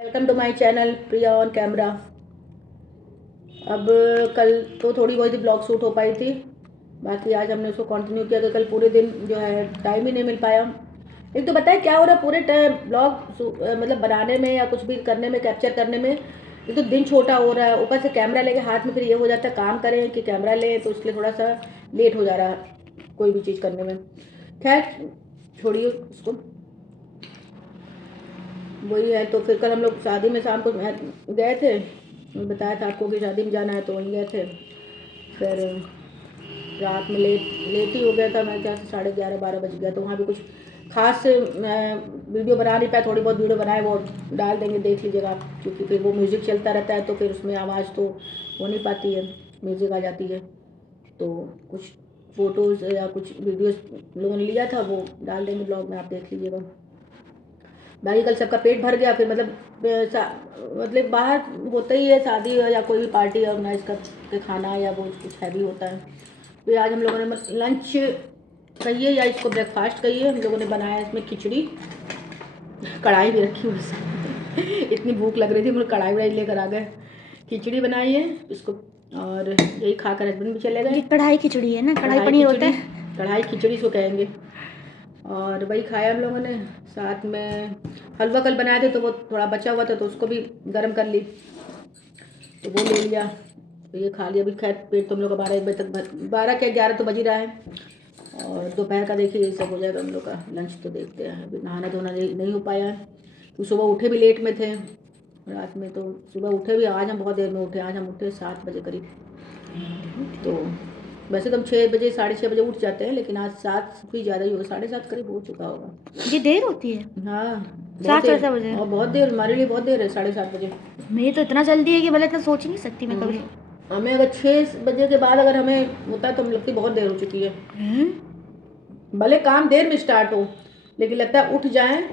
Welcome to my channel Priya on camera. अब कल तो थोड़ी बहुत ही ब्लॉग शूट हो पाई थी, बाकी आज हमने उसको कंटिन्यू किया कि कल पूरे दिन जो है टाइम ही नहीं मिल पाया। एक तो बताए क्या हो रहा है पूरे ब्लॉग मतलब बनाने में या कुछ भी करने में, कैप्चर करने में। एक तो दिन छोटा हो रहा है, ऊपर से कैमरा लेके हाथ में फिर ये हो जाता है काम करें कि कैमरा लें, तो इसलिए थोड़ा सा लेट हो जा रहा है कोई भी चीज़ करने में। खैर छोड़िए उसको, वही है। तो फिर कल हम लोग शादी में शाम को गए थे, बताया था आपको कि शादी में जाना है, तो वहीं गए थे। फिर रात में लेट लेट ही हो गया था, मैं क्या 11:30-12 बज गया। तो वहाँ भी कुछ खास वीडियो बना नहीं पाया, थोड़ी बहुत वीडियो बनाए वो डाल देंगे, देख लीजिएगा आप, क्योंकि फिर वो म्यूज़िक चलता रहता है तो फिर उसमें आवाज़ तो हो नहीं पाती है, म्यूज़िक आ जाती है। तो कुछ फ़ोटोज़ या कुछ वीडियोज़ लोगों ने लिया था वो डाल देंगे ब्लॉग में, आप देख लीजिएगा। बाकी कल सबका पेट भर गया। फिर मतलब बाहर होता ही है शादी या कोई भी पार्टी ऑर्गेनाइज करके खाना या वो कुछ हैवी होता है। फिर आज हम लोगों ने लंच कहिए या इसको ब्रेकफास्ट कहिए, हम लोगों ने बनाया इसमें खिचड़ी, कढ़ाई भी रखी हुई इतनी भूख लग रही थी, मुझे कढ़ाई वढ़ाई लेकर आ गए। खिचड़ी बनाई है इसको, और यही खाकर हस्बैंड भी चले गए। कढ़ाई खिचड़ी है ना, कढ़ाई पनीर होता है, कढ़ाई खिचड़ी इसको कहेंगे। और वही खाया हम लोगों ने। साथ में हलवा कल बनाए थे तो वो थोड़ा बचा हुआ था, तो उसको भी गर्म कर ली, तो वो ले लिया, तो ये खा लिया। अभी खैर पेट तो हम लोग का 12-1 बजे तक 12 क्या 11 तो बज ही रहा है। और दोपहर का देखिए ये सब हो जाएगा हम लोग का लंच। तो देखते हैं, अभी नहाना धोना नहीं हो पाया है, तो सुबह उठे भी लेट में थे रात में। तो सुबह उठे भी, आज हम बहुत देर में उठे, आज हम उठे 7 बजे करीब। तो वैसे तो हम 6 बजे 6:30 बजे उठ जाते हैं, लेकिन आज 7 भी ज़्यादा ही होगा, 7:30 करीब हो चुका होगा। ये देर होती है। हाँ 7 साढ़े 7 बजे और बहुत देर, हमारे लिए बहुत देर है 7:30 बजे। मेरी तो इतना जल्दी है कि भले इतना सोच ही नहीं सकती मैं कभी। हमें अगर 6 बजे के बाद अगर हमें होता है तो हमें लगती बहुत देर हो चुकी है। भले काम देर में स्टार्ट हो, लेकिन लगता है उठ जाएं,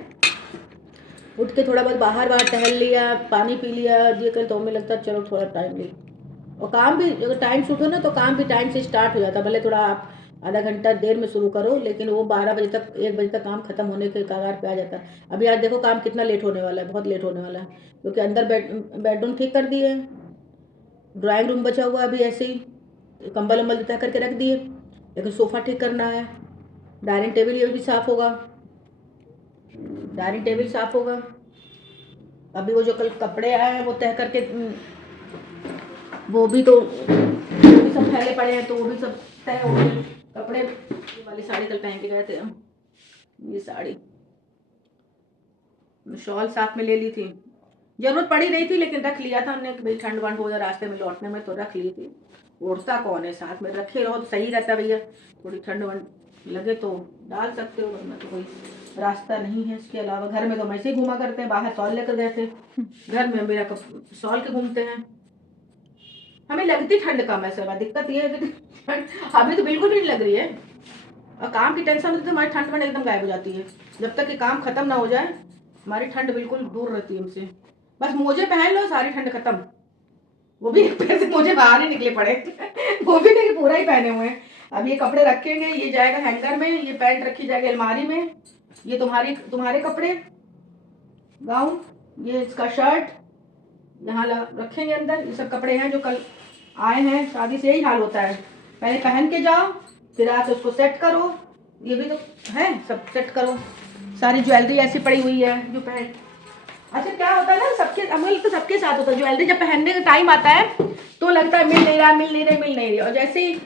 उठ के थोड़ा बहुत बाहर टहल लिया, पानी पी लिया, ये कर, तो हमें लगता है चलो थोड़ा टाइम भी। और काम भी अगर टाइम से उठो ना तो काम भी टाइम से स्टार्ट हो जाता है। भले थोड़ा आप आधा घंटा देर में शुरू करो, लेकिन वो 12 बजे तक 1 बजे तक काम खत्म होने के कगार पे आ जाता है। अभी आज देखो काम कितना लेट होने वाला है, बहुत लेट होने वाला है, क्योंकि अंदर बेडरूम ठीक कर दिए, ड्राइंग रूम बचा हुआ अभी ऐसे ही, कंबल वम्बल तय करके रख दिए, लेकिन सोफ़ा ठीक करना है, डाइनिंग टेबल ये भी साफ़ होगा, डाइनिंग टेबल साफ़ होगा। अभी वो जो कल कपड़े आए हैं वो तय करके, वो भी सब फैले पड़े हैं, तो वो भी सब तय हो गए कपड़े। ये वाली साड़ी कल पहन के गए थे हम, ये साड़ी शॉल साथ में ले ली थी, जरूरत पड़ी रही थी, लेकिन रख लिया था हमने कि भाई ठंड वंड हो या रास्ते में लौटने में, तो रख ली थी। उड़ता कौन है, साथ में रखे रहो तो सही रहता है भैया, थोड़ी ठंड वंड लगे तो डाल सकते हो, वरना तो कोई रास्ता नहीं है। इसके अलावा घर में तो हम ऐसे ही घूमा करते हैं, बाहर शॉल लेकर गए थे, घर में मेरा शॉल के घूमते हैं। हमें लगती ठंड कम है सर, दिक्कत ये है कि अभी तो बिल्कुल भी नहीं लग रही है, और काम की टेंशन होती है तो हमारी ठंड वंड एकदम गायब हो जाती है। जब तक कि काम खत्म ना हो जाए हमारी ठंड बिल्कुल दूर रहती है हमसे। बस मोजे पहन लो सारी ठंड खत्म, वो भी एक पैर से मोजे बाहर ही निकले पड़े वो भी नहीं पूरा ही पहने हुए हैं। अब ये कपड़े रखेंगे, ये जाएगा हैंगर में, ये पैंट रखी जाएगी अलमारी में, ये तुम्हारे कपड़े गाउन, ये इसका शर्ट यहाँ रखेंगे अंदर। ये सब कपड़े हैं जो कल आए हैं शादी से, यही हाल होता है, पहले पहन के जाओ, फिर आके उसको सेट करो, ये भी तो है सब सेट करो। सारी ज्वेलरी ऐसी पड़ी हुई है जो पहन, अच्छा क्या होता है ना, सबके अमल तो सबके साथ होता है, ज्वेलरी जब पहनने का टाइम आता है तो लगता है मिल नहीं रहा मिल नहीं रही मिल नहीं रही, और जैसे ही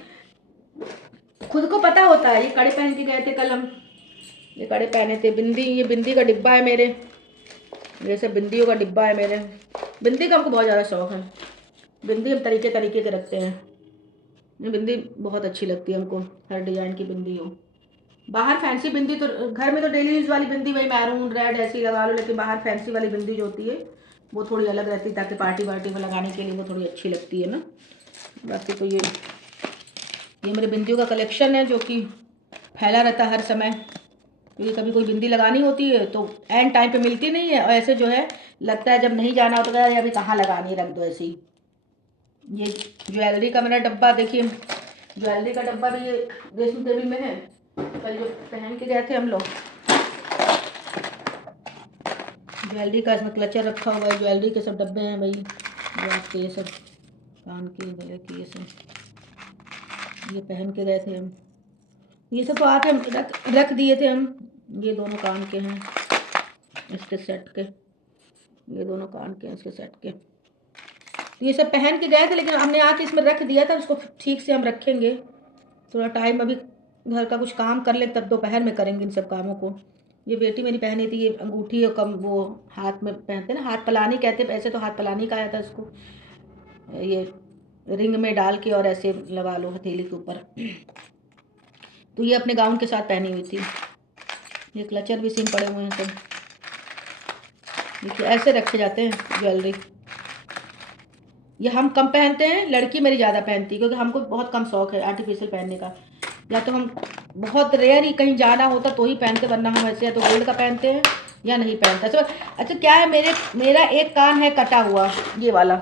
खुद को पता होता है। ये कड़े पहन के गए थे कल हम, ये कड़े पहने थे, बिंदी, ये बिंदी का डिब्बा है मेरे, जैसे बिंदियों का डिब्बा है मेरे, बिंदी का हमको बहुत ज़्यादा शौक है, बिंदी हम तरीके तरीके के रखते हैं, ये बिंदी बहुत अच्छी लगती है हमको, हर डिज़ाइन की बिंदी हो। बाहर फैंसी बिंदी तो, घर में तो डेली यूज वाली बिंदी वही मैरून रेड ऐसी लगा लो, लेकिन बाहर फैंसी वाली बिंदी जो होती है वो थोड़ी अलग रहती है, ताकि पार्टी वार्टी में लगाने के लिए वो थोड़ी अच्छी लगती है ना। बाकी तो ये मेरे बिंदियों का कलेक्शन है जो कि फैला रहता है हर समय, क्योंकि कभी कोई बिंदी लगानी होती है तो एंड टाइम पे मिलती नहीं है, और ऐसे जो है लगता है जब नहीं जाना हो तो क्या अभी कहाँ लगानी, रख दो ऐसे ही। ये ज्वेलरी का मेरा डब्बा देखिए, ज्वेलरी का डब्बा भी ये ड्रेसिंग टेबल में है, कल जो पहन के गए थे हम लोग, ज्वेलरी का इसमें क्लचर रखा हुआ है, ज्वेलरी के सब डब्बे हैं भाई, ग्लास के ये सब, कान के गले के ये सब, ये पहन के गए थे हम, ये सब तो आके हम रख दिए थे हम। ये दोनों कान के हैं इसके सेट के, ये दोनों कान के हैं इसके सेट के, तो ये सब पहन के गए थे, लेकिन हमने आके इसमें रख दिया था। उसको ठीक से हम रखेंगे, थोड़ा टाइम अभी घर का कुछ काम कर ले तब दोपहर में करेंगे इन सब कामों को। ये बेटी मेरी पहनी थी, ये अंगूठी और कम वो हाथ में पहनते ना, हाथ पलानी कहते, ऐसे तो हाथ पलानी का आया था इसको, ये रिंग में डाल के और ऐसे लगा लो हथेली के ऊपर। तो ये अपने गाउन के साथ पहनी हुई थी। ये क्लचर भी सीन पड़े हुए हैं सब, देखिए ऐसे रखे जाते हैं ज्वेलरी। ये हम कम पहनते हैं, लड़की मेरी ज़्यादा पहनती है, क्योंकि हमको बहुत कम शौक है आर्टिफिशियल पहनने का। या तो हम बहुत रेयर ही कहीं जाना होता तो ही पहनते, वरना हम ऐसे या तो गोल्ड का पहनते हैं या नहीं पहनते। अच्छा क्या है, मेरा एक कान है कटा हुआ, ये वाला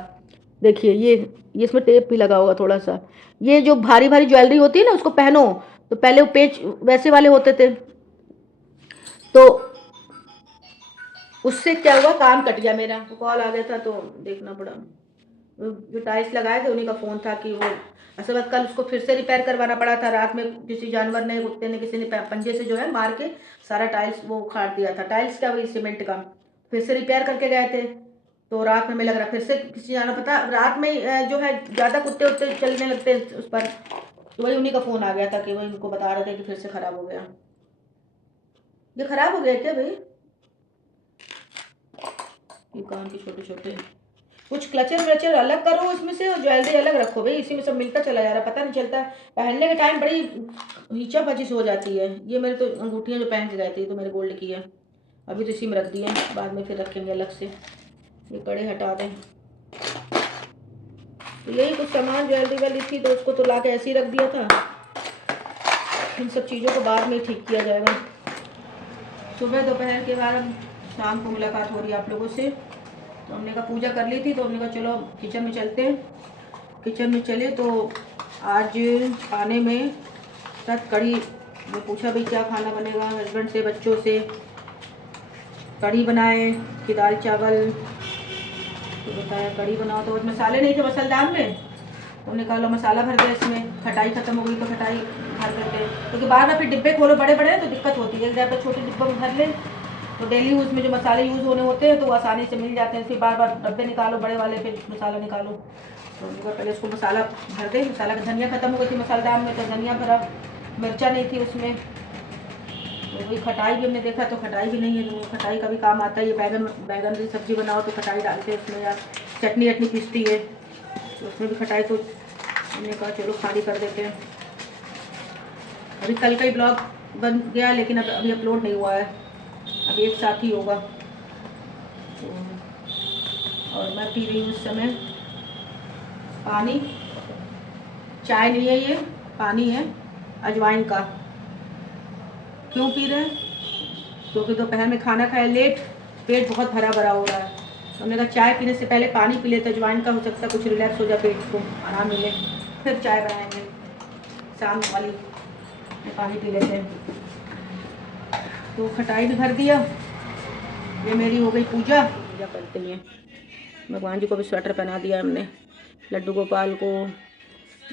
देखिए, ये इसमें टेप भी लगा हुआ थोड़ा सा। ये जो भारी भारी ज्वेलरी होती है ना, उसको पहनो तो पहले वो पेच वैसे वाले होते थे, तो उससे क्या हुआ, कान कट गया मेरा। कॉल आ गया था तो देखना पड़ा। जो टाइल्स लगाए थे उन्हीं का फ़ोन था कि वो असल बात, कल उसको फिर से रिपेयर करवाना पड़ा था। रात में किसी जानवर ने, कुत्ते ने, किसी ने पंजे से जो है मार के सारा टाइल्स वो उखाड़ दिया था। टाइल्स क्या, वही सीमेंट का, फिर से रिपेयर करके गए थे। तो रात में हमें लग रहा फिर से किसी जाना पता, रात में जो है ज़्यादा कुत्ते उत्ते चलने लगते हैं उस पर, तो वही उन्हीं का फ़ोन आ गया था कि वही उनको बता रहे थे कि फिर से ख़राब हो गया। ये ख़राब हो गया क्या भाई? ये कान के छोटे छोटे कुछ क्लचर व्लचर अलग करो इसमें से, और ज्वेलरी अलग रखो भाई, इसी में सब मिलता चला जा रहा है, पता नहीं चलता। पहनने के टाइम बड़ी हीचा पचीस हो जाती है। ये मेरे तो अंगूठियाँ जो पहन के गए थे तो मेरे गोल्ड की है, अभी तो इसी में रख दिए, बाद में फिर रखेंगे अलग से। ये कड़े हटा दें। तो यही कुछ सामान ज्वेलरी वाली थी, तो उसको तो ला के ऐसे ही रख दिया था। इन सब चीज़ों को बाद में ठीक किया जाएगा। सुबह दोपहर के बाद शाम को मुलाकात हो रही है आप लोगों से। तो हमने कहा पूजा कर ली थी, तो हमने कहा चलो किचन में चलते हैं। किचन में चले तो आज खाने में साथ कढ़ी, मैं पूछा भाई क्या खाना बनेगा हस्बैंड से, बच्चों से, कढ़ी बनाए कि दाल चावल, तो बताया कढ़ी बनाओ। तो मसाले नहीं थे मसालेदार में, तो हमने कहा लो मसाला भर दे इसमें, खटाई ख़त्म हो गई तो खटाई भर देते हैं, क्योंकि बार बार फिर डिब्बे खोलो बड़े बड़े तो दिक्कत होती है। ज़्यादा छोटे डिब्बे में भर लें तो डेली यूज़ में जो मसाले यूज़ होने होते हैं तो वो आसानी से मिल जाते हैं। फिर बार बार डब्बे निकालो बड़े वाले, फिर मसाला निकालो। तो उनका पहले उसको मसाला भर दे। मसाला का धनिया ख़त्म हो गई थी मसालेदार में, तो धनिया भरा, मिर्चा नहीं थी उसमें। तो वही खटाई भी हमने देखा तो खटाई भी नहीं है, तो खटाई का भी काम आता है। ये बैगन की सब्ज़ी बनाओ तो खटाई डालते हैं उसमें, या चटनी वटनी पीसती है तो उसमें भी खटाई, तो हमने कहा चलो खाली कर देते हैं। अभी कल का ही ब्लॉग बन गया, लेकिन अभी अपलोड नहीं हुआ है, अभी एक साथ ही होगा। तो और मैं पी रही हूँ इस समय पानी, चाय नहीं है ये, पानी है अजवाइन का। क्यों पी रहे हैं? क्योंकि दोपहर में खाना खाया लेट, पेट बहुत भरा भरा हो रहा है। तो हमने कहा चाय पीने से पहले पानी पी लेते, अजवाइन का हो सकता है कुछ रिलैक्स हो जाए, पेट को आराम मिले, फिर चाय बनाएंगे शाम वाली, पानी पी लेते हैं। तो खटाई भी भर दिया। ये मेरी हो गई पूजा करते हैं। भगवान जी को भी स्वेटर पहना दिया हमने, लड्डू गोपाल को,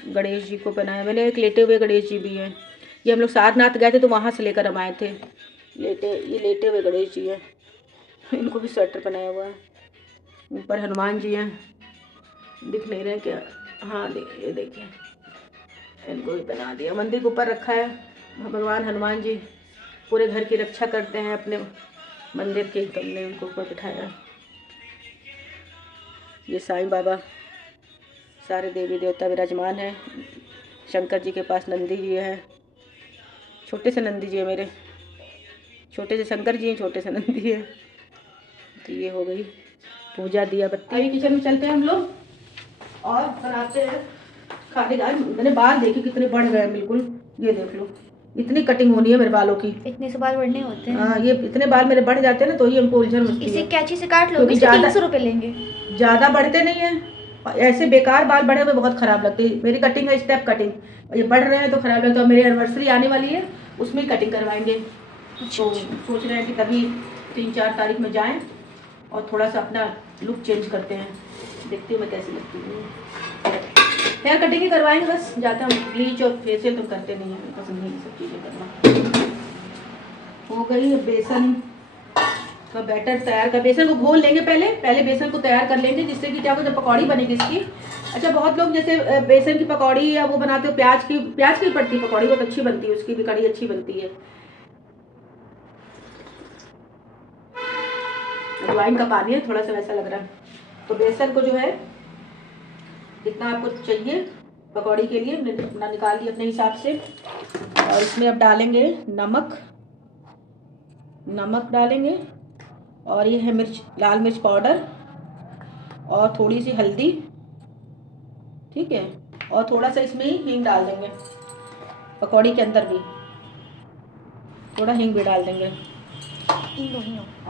गणेश जी को पहनाया मैंने। एक लेटे हुए गणेश जी भी हैं। ये हम लोग सारनाथ गए थे तो वहाँ से लेकर हम आए थे। ये लेटे हुए गणेश जी हैं, इनको भी स्वेटर पहनाया हुआ है। ऊपर हनुमान जी हैं, दिख नहीं रहे क्या? हाँ ये देखिए, इनको भी पहना दिया। मंदिर के ऊपर रखा है भगवान हनुमान जी, पूरे घर की रक्षा करते हैं अपने मंदिर के, तो हमने उनको ऊपर बिठाया। ये साईं बाबा, सारे देवी देवता विराजमान हैं। शंकर जी के पास नंदी जी है, छोटे से नंदी जी है मेरे, छोटे से शंकर जी हैं, छोटे से नंदी है। तो ये हो गई पूजा, दिया बत्ती। अभी किचन में चलते हैं हम लोग और बनाते हैं खाने का। मैंने बाल देखे कितने बढ़ गए, बिल्कुल ये देख लो, इतनी कटिंग होनी है मेरे बालों की। इतने से बाल बढ़ने होते हैं। हाँ, ये इतने बाल मेरे बढ़ जाते हैं ना, तो ही हमको उलझन मचती है। इसे कैंची से काट लोगे, 300 रुपये लेंगे। ज़्यादा बढ़ते नहीं हैं, ऐसे बेकार बाल बढ़े हुए बहुत ख़राब लगते हैं। मेरी कटिंग है स्टेप कटिंग, ये बढ़ रहे हैं तो ख़राब लगता है। मेरी एनिवर्सरी आने वाली है, उसमें कटिंग करवाएंगे। तो सोच रहे हैं कि तभी 3-4 तारीख में जाएं और थोड़ा सा अपना लुक चेंज करते हैं। देखती हूँ मैं कैसी लगती हूँ। हेयर कटिंग ही करवाएंगे बस, जाते हम ब्लीच और फेशियल तो करते नहीं हैं, पसंद नहीं ये सब चीज़ें करना। हो गई बेसन का बैटर तैयार कर, बेसन को घोल लेंगे पहले बेसन को तैयार कर लेंगे, जिससे कि क्या होगा जब पकौड़ी बनेगी इसकी। अच्छा, बहुत लोग जैसे बेसन की पकौड़ी या वो बनाते हो प्याज की पड़ती पकौड़ी, बहुत अच्छी बनती है, उसकी भी कड़ी अच्छी बनती है। अजवाइन का पानी है, थोड़ा सा वैसा लग रहा है। तो बेसन को जो है जितना आपको चाहिए पकौड़ी के लिए अपना निकाल लिया अपने हिसाब से। और इसमें अब डालेंगे नमक डालेंगे, और ये है लाल मिर्च पाउडर, और थोड़ी सी हल्दी, ठीक है, और थोड़ा सा इसमें हींग डाल देंगे, पकौड़ी के अंदर भी थोड़ा हींग भी डाल देंगे।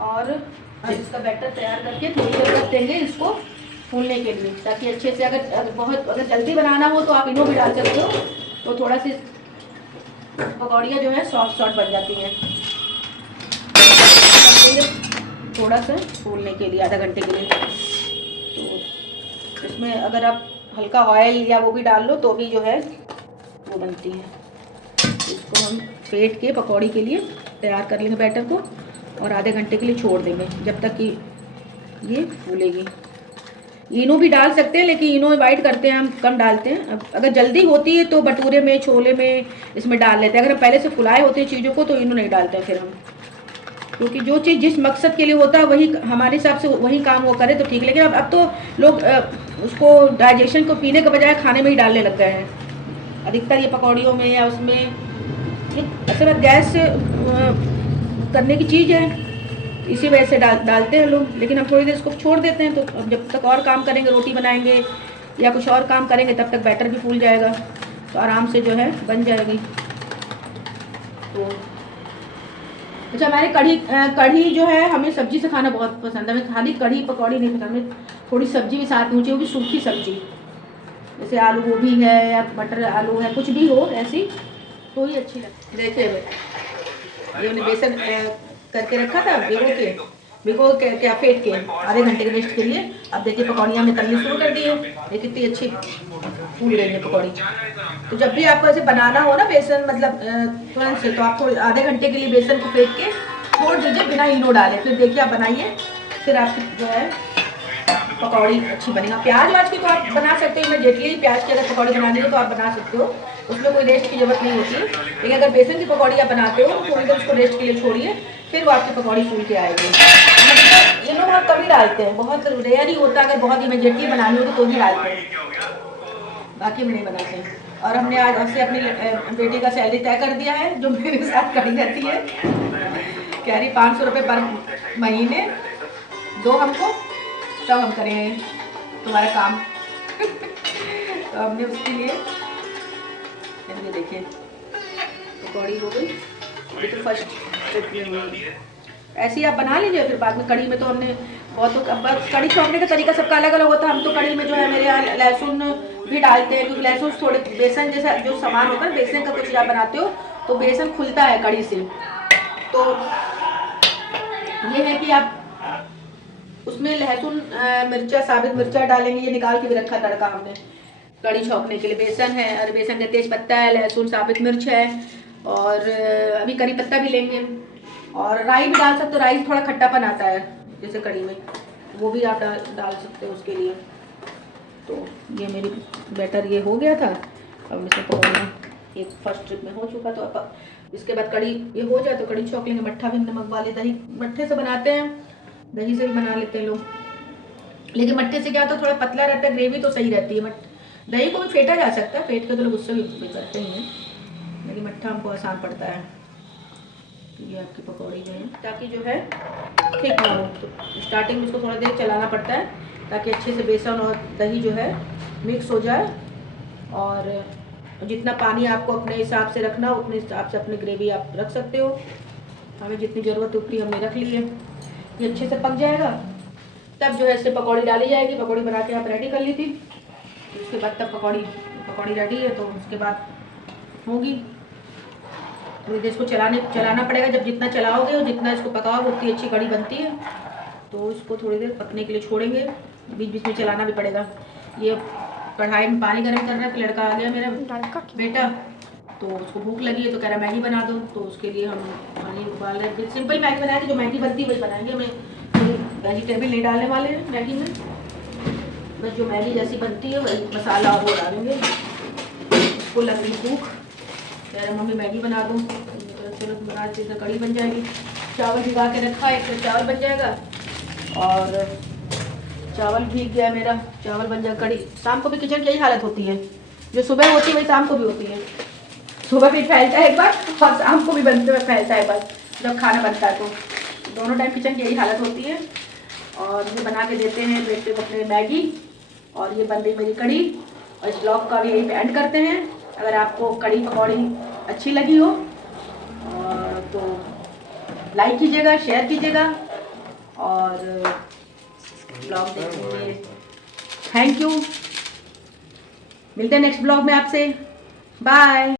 और इसका बैटर तैयार करके थोड़ी देर रख देंगे इसको फूलने के लिए, ताकि अच्छे से अगर जल्दी बनाना हो तो आप इनो भी डाल सकते हो, तो थोड़ा सी पकौड़ियाँ जो है सॉफ्ट बन जाती हैं। थोड़ा सा फूलने के लिए आधा घंटे के लिए। तो इसमें अगर आप हल्का ऑयल या वो भी डाल लो तो भी जो है वो बनती है। इसको हम फेंट के पकौड़ी के लिए तैयार कर लेंगे बैटर को, और आधे घंटे के लिए छोड़ देंगे जब तक कि ये फूलेगी। इनो भी डाल सकते हैं, लेकिन इनो अवॉइड करते हैं, हम कम डालते हैं। अब अगर जल्दी होती है तो भटूरे में, छोले में इसमें डाल लेते हैं। अगर हम पहले से फुलाए होते हैं चीज़ों को तो इनो नहीं डालते हैं फिर हम, क्योंकि जो चीज़ जिस मकसद के लिए होता है वही हमारे हिसाब से वही काम वो करे तो ठीक। लेकिन अब तो लोग उसको डाइजेशन को पीने के बजाय खाने में ही डालने लग गए हैं अधिकतर, ये पकौड़ियों में या उसमें। असल में गैस करने की चीज़ है, इसी वजह से डालते हैं लोग। लेकिन हम थोड़ी देर इसको छोड़ देते हैं, तो जब तक और काम करेंगे, रोटी बनाएंगे या कुछ और काम करेंगे, तब तक बैटर भी फूल जाएगा, तो आराम से जो है बन जाएगी। तो अच्छा, हमारे कढ़ी जो है हमें सब्जी से खाना बहुत पसंद है। हमें खाली कढ़ी पकौड़ी नहीं पसंद, हमें थोड़ी सब्जी भी साथ में चाहिए, वो भी सूखी सब्जी, जैसे आलू गोभी है या मटर आलू है, कुछ भी हो ऐसी, तो ही अच्छी लगती है। देखिए ये हमने बेसन करके रखा था भिगो के क्या फेंट के आधे घंटे के रेस्ट के लिए। अब देखिए पकौड़ियाँ हमने तलनी शुरू कर दी है, ये कितनी अच्छी फूल रही है पकौड़ी। तो जब भी आपको ऐसे बनाना हो ना बेसन, मतलब तुरंत से, तो आप थोड़ी आधे घंटे के लिए बेसन को फेंट के छोड़ दीजिए बिना इनो डाले। फिर देखिए आप बनाइए, फिर आपकी जो है पकौड़ी अच्छी बनेगा। प्याज वाज की तो आप बना सकते हो, इमीडिएटली प्याज की अगर पकौड़ी बनानी हो तो आप बना सकते हो, उसमें कोई रेस्ट की जरूरत नहीं होती। लेकिन अगर बेसन की पकौड़ी आप बनाते हो तो थोड़ी देर उसको रेस्ट के लिए छोड़िए, फिर वो आपकी पकौड़ी फूल के आएगी। मतलब ये लोग बहुत कभी डालते हैं, बहुत रेयर ही होता है, अगर बहुत इमीडिएटली बनानी होती तो भी डालते हैं, बाकी हम नहीं बनाते हैं। और हमने आज से अपनी बेटी का सैलरी तय कर दिया है, जो मेरे साथ खड़ी रहती है, कह रही 500 रुपये पर महीने दो हमको, तब हम करेंगे तुम्हारा काम। तो हमने उसके लिए ये देखिए पकौड़ी हो गई, ये तो फर्स्ट ट्रिप में हुई। ऐसे ही आप बना लीजिए, फिर बाद में कड़ी में तो हमने बहुत कड़ी छोड़ने का तरीका सबका अलग अलग होता है। हम तो कड़ी में जो है मेरे यहाँ लहसुन भी डालते हैं, क्योंकि लहसुन थोड़े बेसन जैसा जो सामान होता है, बेसन का कुछ आप बनाते हो तो बेसन खुलता है कड़ी से। तो ये है कि आप उसमें लहसुन मिर्चा, साबित मिर्चा डालेंगे, ये निकाल के भी रखा तड़का हमने कड़ी छौंकने के लिए। बेसन है, और बेसन का तेज पत्ता है, लहसुन, साबित मिर्च है, और अभी करी पत्ता भी लेंगे, और राई भी डाल सकते हो। राई थोड़ा खट्टापन आता है जैसे कड़ी में, वो भी आप डाल सकते हो उसके लिए। तो ये मेरी बैटर ये हो गया था, अब इसे पकौड़ा एक फर्स्ट ट्रिप में हो चुका। तो अब इसके बाद कड़ी ये हो जाए तो कड़ी छौंक लेंगे। मट्ठा भी नमक वाले दही मट्ठे से बनाते हैं, दही से भी बना लेते हैं लोग, लेकिन मट्ठे से क्या होता है थोड़ा पतला रहता है, ग्रेवी तो सही रहती है। दही को भी फेंटा जा सकता है, फेंट के तो लोग उससे भी करते ही हैं, लेकिन मट्ठा हमको आसान पड़ता है। तो ये आपकी पकौड़ी जो है, ताकि जो है ठीक ना हो, तो स्टार्टिंग में इसको थोड़ा देर चलाना पड़ता है ताकि अच्छे से बेसन और दही जो है मिक्स हो जाए। और जितना पानी आपको अपने हिसाब से रखना, उतने हिसाब से अपनी ग्रेवी आप रख सकते हो। हमें जितनी ज़रूरत है उतनी हमने रख ली है। ये अच्छे से पक जाएगा, तब जो है इससे पकौड़ी डाली जाएगी। पकौड़ी बना के आप रेडी कर ली थी, उसके बाद तब पकौड़ी रेडी है, तो उसके बाद होगी। थोड़ी देर इसको चलाना पड़ेगा, जब जितना चलाओगे और जितना इसको पकाओगे उतनी अच्छी कड़ी बनती है। तो इसको थोड़ी देर पकने के लिए छोड़ेंगे, बीच बीच में चलाना भी पड़ेगा। ये कढ़ाई में पानी गर्म कर रहा है, फिर लड़का आ गया मेरा बेटा, तो उसको भूख लगी है तो कह रहा मैगी बना दो, तो उसके लिए हम पानी उबाल रहे हैं। सिंपल मैगी बनाएंगे, जो मैगी बनती है वही बनाएंगे, हमें वेजिटेबल नहीं डालने वाले हैं मैगी में, बस जो मैगी जैसी बनती है वही मसाला और वो डालेंगे। उसको लग रही भूख, कह रहा मम्मी मैगी बना दूँ, चलो बना देते, तो कड़ी बन जाएगी। चावल भिगा के रखा है, एक चावल बन जाएगा, और चावल भीग गया मेरा, चावल बन जाएगा कड़ी। शाम को भी किचन की यही हालत होती है, जो सुबह होती है वही शाम को भी होती है। सुबह भी फैलता है एक बार और शाम को भी बनते हुए फैलता है एक बार, जब खाना बनता है तो दोनों टाइम किचन की यही हालत होती है। और ये बना के देते हैं बेटे को अपने मैगी, और ये बन रही मेरी कड़ी। और इस ब्लॉग का भी यही पे एंड करते हैं। अगर आपको कड़ी पकौड़ी अच्छी लगी हो तो लाइक कीजिएगा, शेयर कीजिएगा, और ब्लॉग देखने के लिए थैंक यू। मिलते हैं नेक्स्ट ब्लॉग में आपसे, बाय।